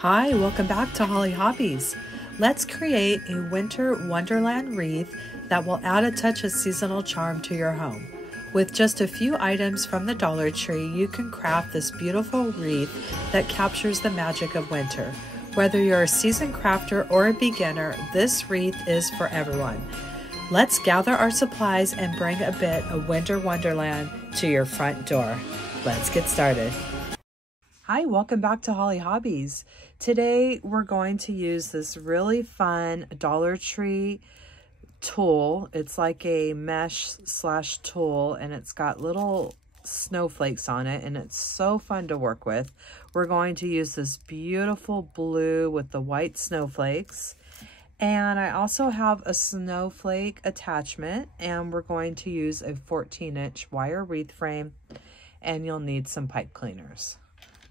Hi, welcome back to Hollie Hobbies. Let's create a winter wonderland wreath that will add a touch of seasonal charm to your home. With just a few items from the Dollar Tree, you can craft this beautiful wreath that captures the magic of winter. Whether you're a seasoned crafter or a beginner, this wreath is for everyone. Let's gather our supplies and bring a bit of winter wonderland to your front door. Let's get started. Hi, welcome back to Hollie Hobbies. Today we're going to use this really fun Dollar Tree tool. It's like a mesh slash tool and it's got little snowflakes on it and it's so fun to work with. We're going to use this beautiful blue with the white snowflakes. And I also have a snowflake attachment and we're going to use a 14-inch wire wreath frame and you'll need some pipe cleaners.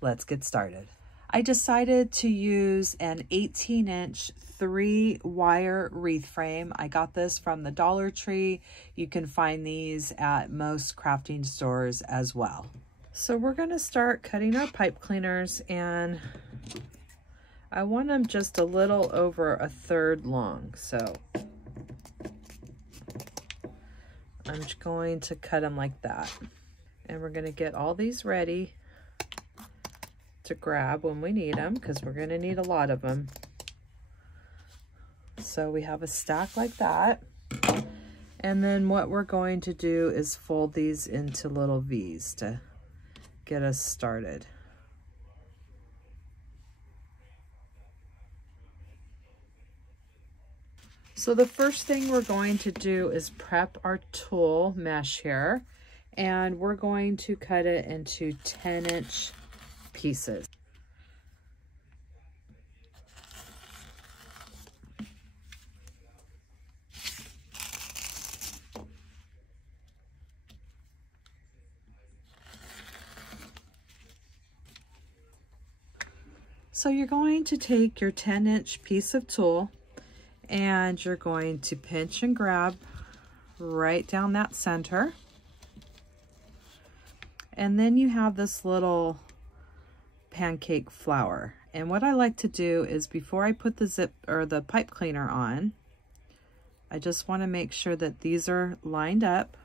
Let's get started. I decided to use an 18-inch 3-wire wreath frame. I got this from the Dollar Tree. You can find these at most crafting stores as well. So we're going to start cutting our pipe cleaners, and I want them just a little over 1/3 long. So I'm just going to cut them like that. And we're going to get all these ready to grab when we need them, because we're going to need a lot of them. So we have a stack like that, and then what we're going to do is fold these into little V's to get us started. So the first thing we're going to do is prep our tool mesh here, and we're going to cut it into 10-inch pieces. So you're going to take your 10-inch piece of tool and you're going to pinch and grab right down that center. And then you have this little pancake flower. And what I like to do is, before I put the zip or the pipe cleaner on, I just want to make sure that these are lined up.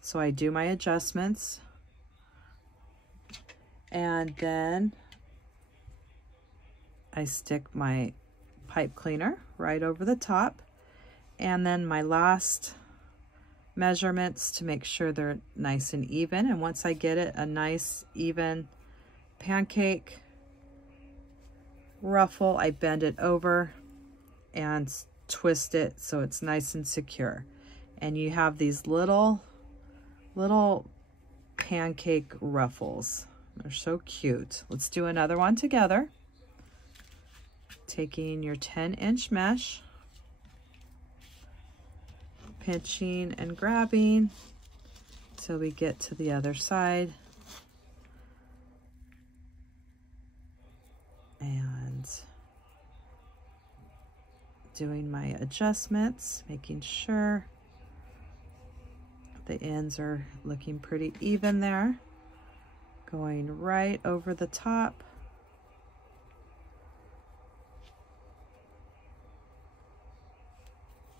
So I do my adjustments, and then I stick my pipe cleaner right over the top, and then my last measurements to make sure they're nice and even. And once I get it a nice even pancake ruffle, I bend it over and twist it so it's nice and secure. And you have these little pancake ruffles. They're so cute. Let's do another one together. Taking your 10-inch mesh, pinching and grabbing till we get to the other side. And doing my adjustments, making sure the ends are looking pretty even there. Going right over the top.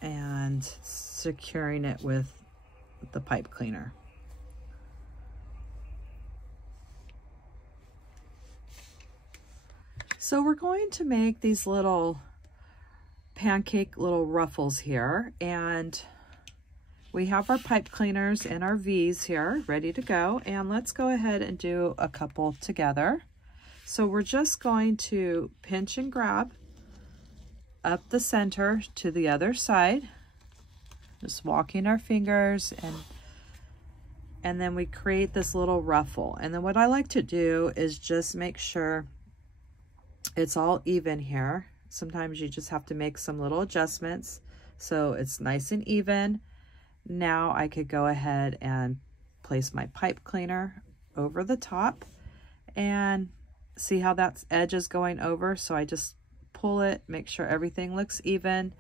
And securing it with the pipe cleaner. So we're going to make these little pancake little ruffles here, and we have our pipe cleaners and our V's here ready to go, and let's go ahead and do a couple together. So we're just going to pinch and grab up the center to the other side, just walking our fingers, and then we create this little ruffle. And then what I like to do is just make sure it's all even here. Sometimes you just have to make some little adjustments so it's nice and even. Now I could go ahead and place my pipe cleaner over the top, and see how that edge is going over. So I just pull it, make sure everything looks even,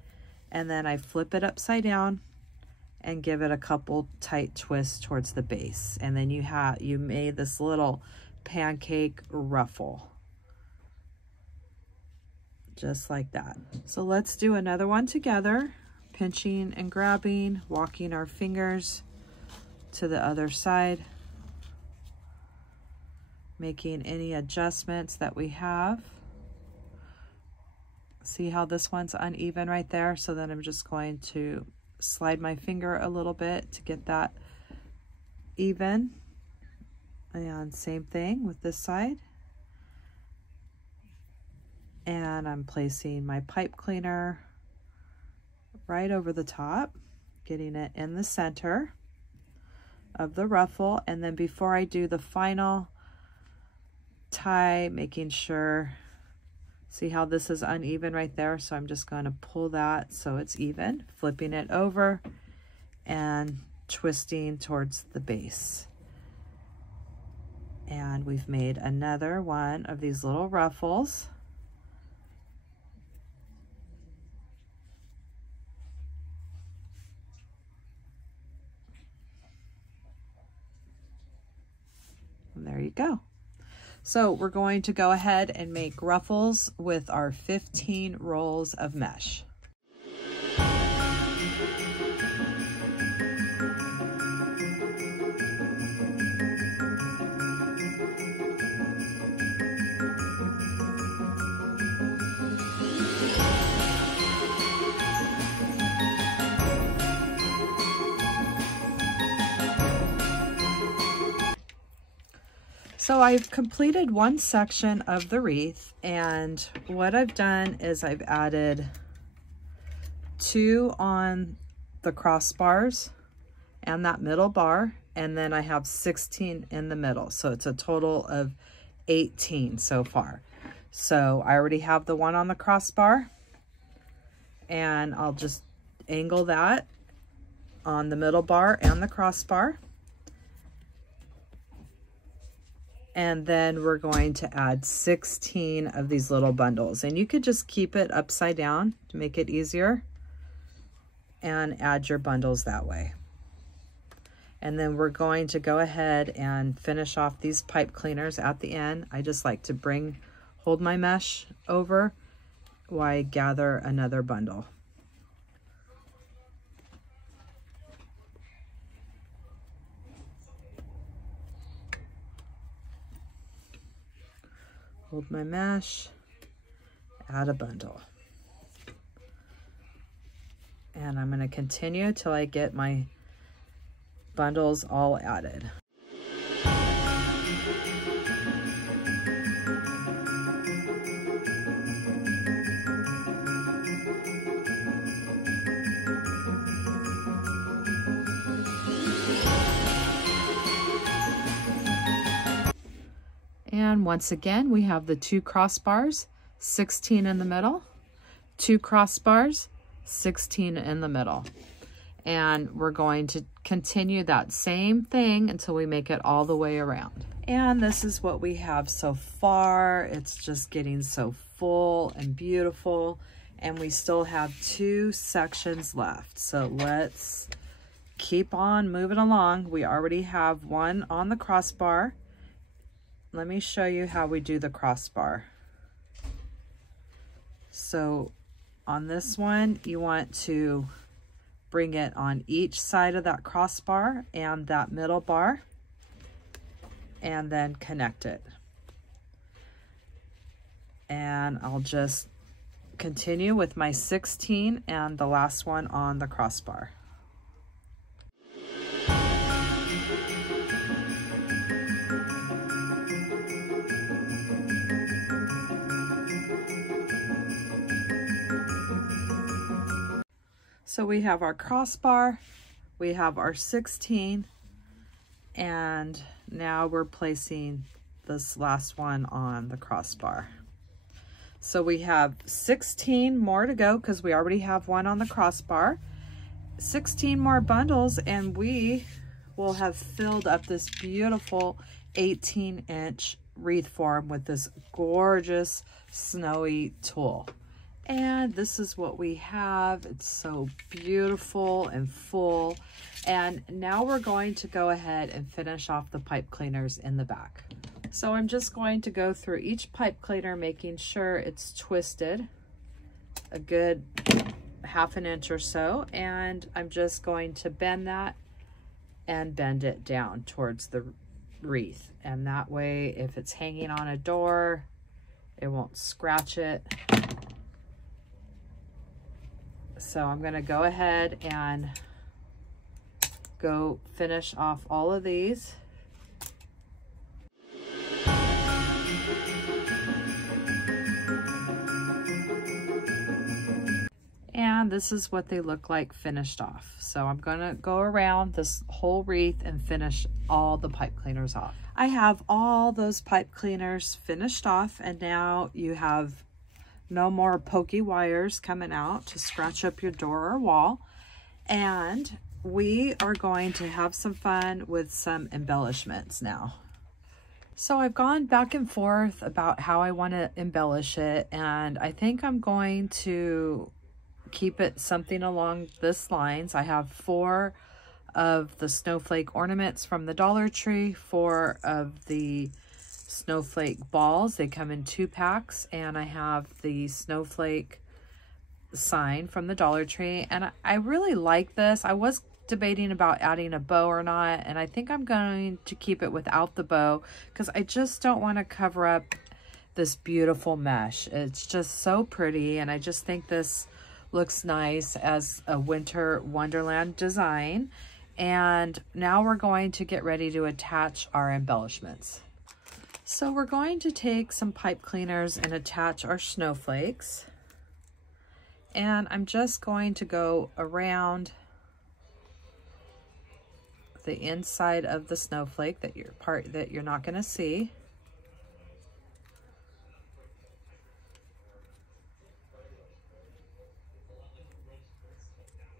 and then I flip it upside down and give it a couple tight twists towards the base, and then you made this little pancake ruffle. just like that. So let's do another one together, pinching and grabbing, walking our fingers to the other side, making any adjustments that we have. See how this one's uneven right there? So then I'm just going to slide my finger a little bit to get that even. And same thing with this side. And I'm placing my pipe cleaner right over the top, getting it in the center of the ruffle. And then before I do the final tie, making sure, see how this is uneven right there? So I'm just going to pull that so it's even, flipping it over and twisting towards the base. And we've made another one of these little ruffles. And there you go. So we're going to go ahead and make ruffles with our 15 rolls of mesh. So I've completed one section of the wreath, and what I've done is I've added 2 on the crossbars and that middle bar, and then I have 16 in the middle. So it's a total of 18 so far. So I already have the one on the crossbar, and I'll just angle that on the middle bar and the crossbar. And then we're going to add 16 of these little bundles, and you could just keep it upside down to make it easier and add your bundles that way. And then we're going to go ahead and finish off these pipe cleaners at the end. I just like to hold my mesh over while I gather another bundle. Hold my mesh, add a bundle. And I'm going to continue till I get my bundles all added. And once again, we have the 2 crossbars, 16 in the middle, 2 crossbars, 16 in the middle. And we're going to continue that same thing until we make it all the way around. And this is what we have so far. It's just getting so full and beautiful. And we still have 2 sections left. So let's keep on moving along. We already have one on the crossbar. Let me show you how we do the crossbar. So on this one, you want to bring it on each side of that crossbar and that middle bar, and then connect it. And I'll just continue with my 16 and the last one on the crossbar. So we have our crossbar, we have our 16, and now we're placing this last one on the crossbar. So we have 16 more to go because we already have one on the crossbar. 16 more bundles, and we will have filled up this beautiful 18-inch wreath form with this gorgeous snowy tulle. And this is what we have. It's so beautiful and full. And now we're going to go ahead and finish off the pipe cleaners in the back. So I'm just going to go through each pipe cleaner, making sure it's twisted a good ½ an inch or so, and I'm just going to bend that and bend it down towards the wreath. And that way, if it's hanging on a door, it won't scratch it. So I'm going to go ahead and go finish off all of these. And this is what they look like finished off. So I'm going to go around this whole wreath and finish all the pipe cleaners off. I have all those pipe cleaners finished off, and now you have no more pokey wires coming out to scratch up your door or wall. And we are going to have some fun with some embellishments now. So I've gone back and forth about how I want to embellish it, and I think I'm going to keep it something along this lines. I have 4 of the snowflake ornaments from the Dollar Tree, 4 of the snowflake balls. They come in 2 packs, and I have the snowflake sign from the Dollar Tree, and I really like this. I was debating about adding a bow or not, and I think I'm going to keep it without the bow because I just don't want to cover up this beautiful mesh. It's just so pretty, and I just think this looks nice as a winter wonderland design. And now we're going to get ready to attach our embellishments. So we're going to take some pipe cleaners and attach our snowflakes. And I'm just going to go around the inside of the snowflake, that you're not going to see.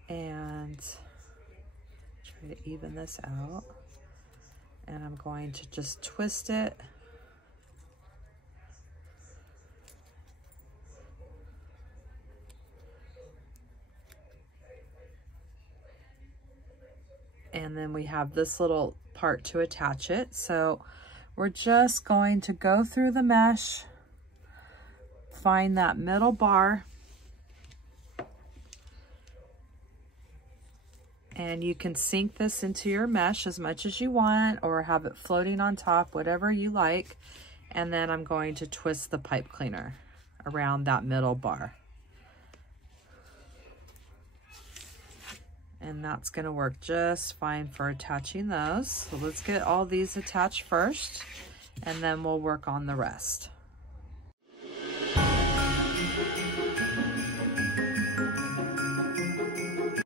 And try to even this out. And I'm going to just twist it. And then we have this little part to attach it. So we're just going to go through the mesh, find that middle bar, and you can sink this into your mesh as much as you want, or have it floating on top, whatever you like. And then I'm going to twist the pipe cleaner around that middle bar. And that's going to work just fine for attaching those. So let's get all these attached first, and then we'll work on the rest.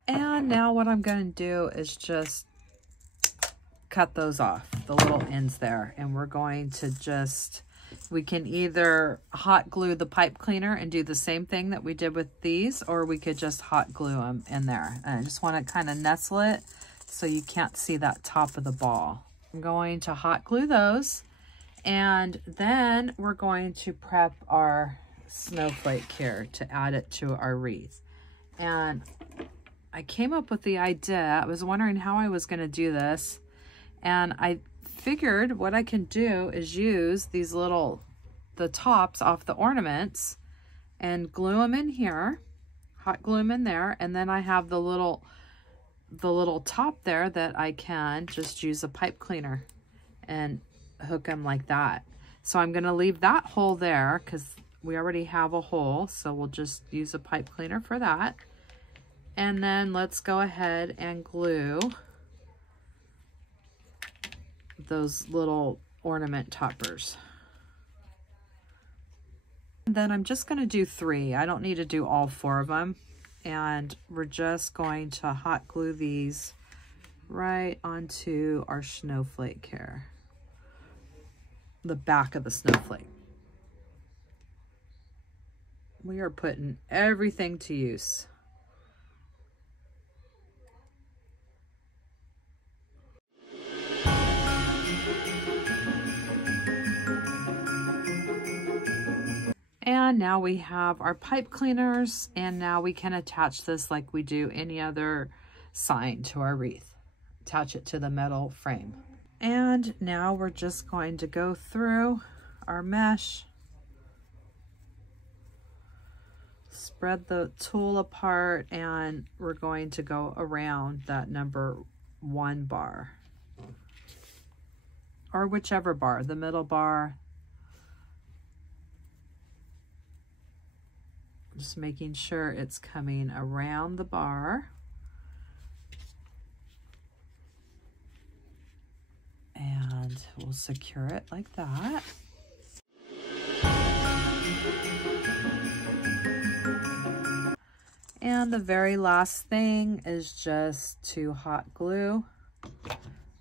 And now what I'm going to do is just cut those off, the little ends there. And we're going to just, we can either hot glue the pipe cleaner and do the same thing that we did with these, or we could just hot glue them in there. And I just want to kind of nestle it so you can't see that top of the ball. I'm going to hot glue those, and then we're going to prep our snowflake here to add it to our wreath. And I came up with the idea. I was wondering how I was going to do this, and I figured what I can do is use these the tops off the ornaments and glue them in here, hot glue them in there, and then I have the little top there that I can just use a pipe cleaner and hook them like that. So I'm going to leave that hole there because we already have a hole, so we'll just use a pipe cleaner for that. And then let's go ahead and glue those little ornament toppers. And then I'm just going to do 3. I don't need to do all 4 of them. And we're just going to hot glue these right onto our snowflake here, the back of the snowflake. We are putting everything to use. And now we have our pipe cleaners, and now we can attach this like we do any other sign to our wreath. Attach it to the metal frame. And now we're just going to go through our mesh, spread the tulle apart, and we're going to go around that number 1 bar, or whichever bar, the middle bar. Just making sure it's coming around the bar. And we'll secure it like that. And the very last thing is just to hot glue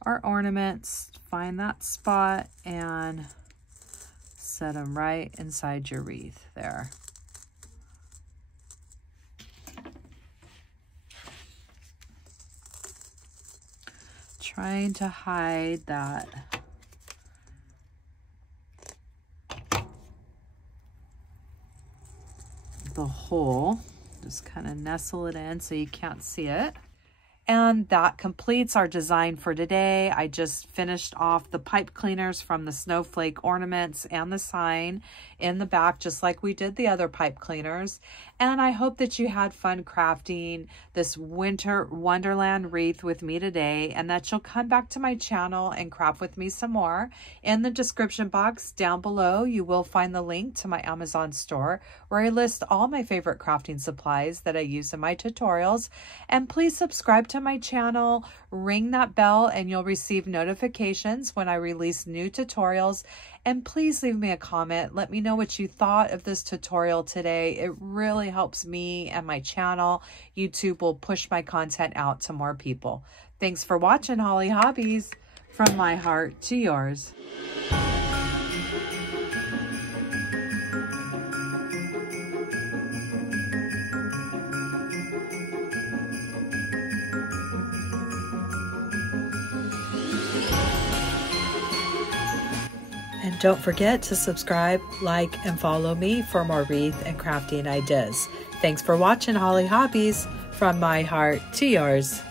our ornaments. Find that spot and set them right inside your wreath there. Trying to hide that the hole. Just kind of nestle it in so you can't see it. And that completes our design for today. I just finished off the pipe cleaners from the Snowflake ornaments and the sign in the back, just like we did the other pipe cleaners. And I hope that you had fun crafting this winter wonderland wreath with me today, and that you'll come back to my channel and craft with me some more. In the description box down below, you will find the link to my Amazon store, where I list all my favorite crafting supplies that I use in my tutorials. And please subscribe to my channel, ring that bell, and you'll receive notifications when I release new tutorials. And please leave me a comment. Let me know what you thought of this tutorial today. It really helps me and my channel. YouTube will push my content out to more people. Thanks for watching, Hollie Hobbies. From my heart to yours. And don't forget to subscribe, like, and follow me for more wreath and crafting ideas. Thanks for watching, Hollie Hobbies. From my heart to yours.